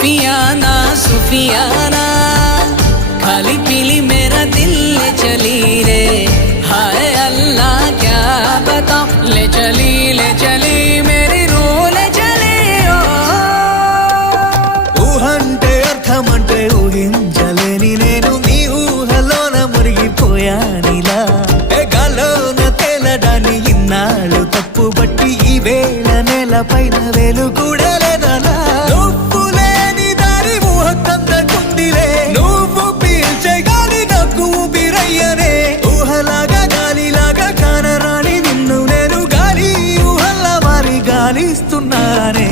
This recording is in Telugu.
सुफियाना सुफियाना खाली पीली मेरा दिल ले चली रे हाय अल्लाह क्या बताऊं ले चली मेरी रूह ले चली ఊహంటే అర్థమంటే ఊహించలేని నేను నీ ఊహలోన మురిగిపోయానిలా గాల్లోన తేలడాన్ని ఇన్నాళ్ళు తప్పుబట్టి ఈ వేళ నేల పైన వేలు కూడా లేదలా నువ్వు లేని దారి ఊహకందకుందిలే నువ్వు పీల్చే గాలి నాకు ఊపిరయ్యనే ఊహలాగా గాలిలాగా కానరాని నిన్ను నేను గాలి ఊహల్లా మారి గాలిస్తున్నానే